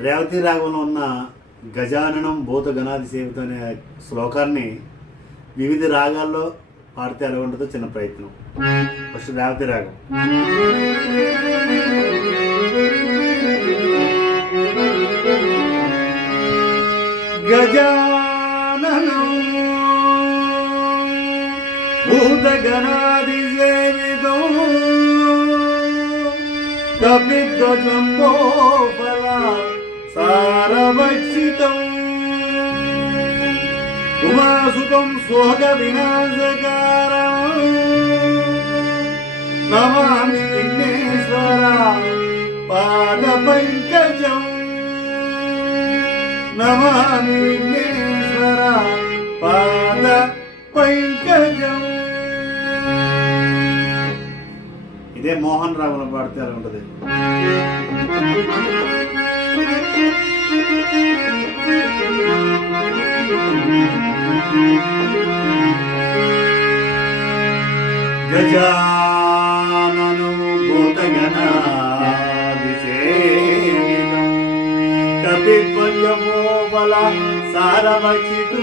రేవతి రాగంలో ఉన్న గజాననం భూత గణాది సేవిత అనే శ్లోకాన్ని వివిధ రాగాల్లో పాడితే ఎలా ఉంటుందో చిన్న ప్రయత్నం. ఫస్ట్ రేవతి రాగం. గజాననం భూత గణాది సేవితో కపిధ్వజంబో ఫల సారభక్షితం ఉమాసుతం శోక వినాశకారం. నమామి విఘ్నేశ్వర పాద పంకజం. ఇదే మోహన్ రావుల పాడితే అలా ఉంటుంది? గజానను భూతగణాదిసేవితం కపిధ్వజమో బల సారమచితు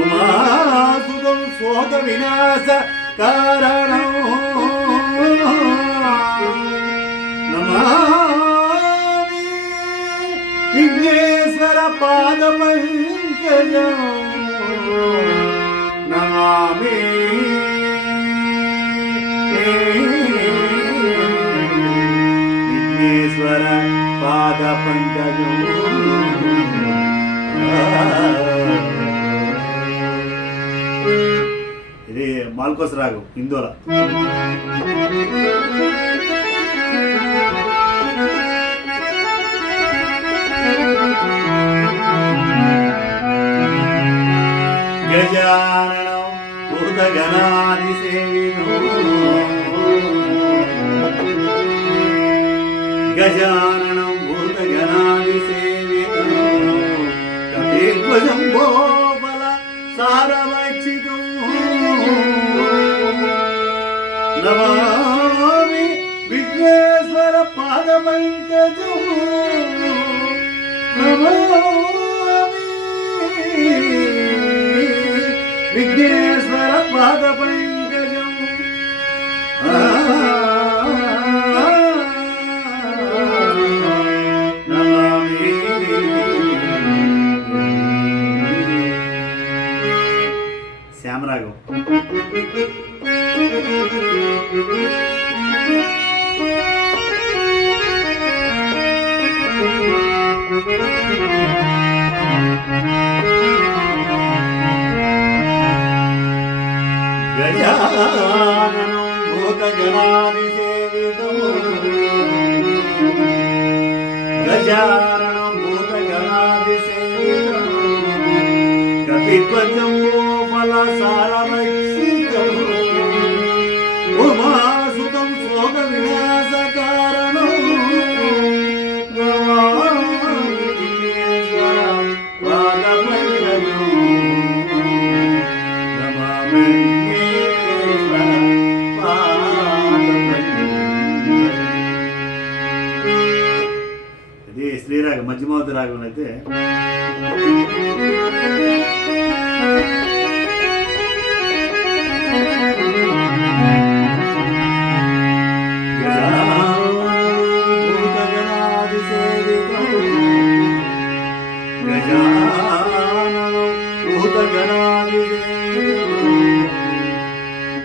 ఉమాసుతం శోక వినాశ కారణం నమామి విఘ్నేశ్వర పాద పంకజం నమామి విఘ్నేశ్వర మాల్కోస్ రాగం హిందోల గజాననం భూతగణాది గజాననం భూతగణాది సేవితం కపిధ్వజం సారవ నమామి విఘ్నేశ్వర పాదపంకజం నమామి. విఘ్నేశ్వర పాదపంకజం నమామి శ్యామరాగం గజాననం భూతగణాది సేవితం గజాననం భూతగణాది సేవితం కపిధ్వజం ఫల సారమక్షితం శ్రీరాగం మధ్యమావతి రాగం అయితే.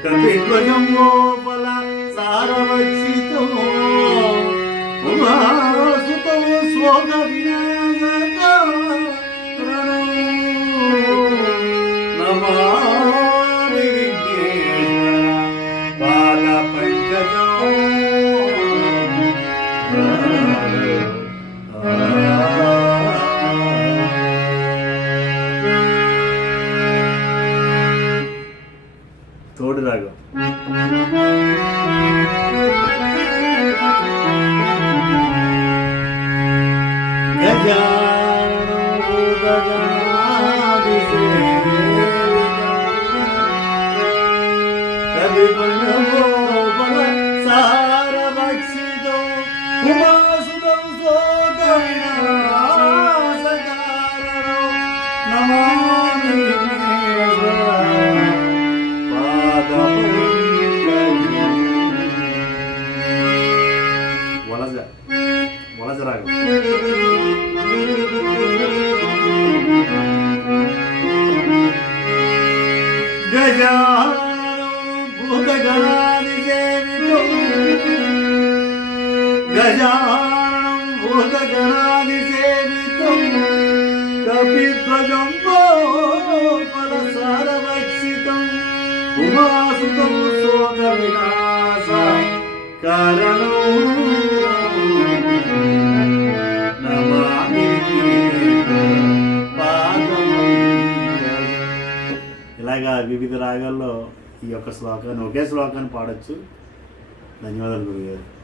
కపిధ్వజం గోపల సారవక్షితో रजा गे రాగ వలజ. రాగం గజాను భూతగణాని సేవితో. గజానం భూతగణాని సేవితో. కపిధ్వజంబో ఫలసారవక్షితం ఉమాసుతం శోక వినాశ కారణం. వివిధ రాగాల్లో ఈ యొక్క శ్లోకాన్ని ఒకే శ్లోకాన్ని పాడొచ్చు. ధన్యవాదాలు గురుగారు.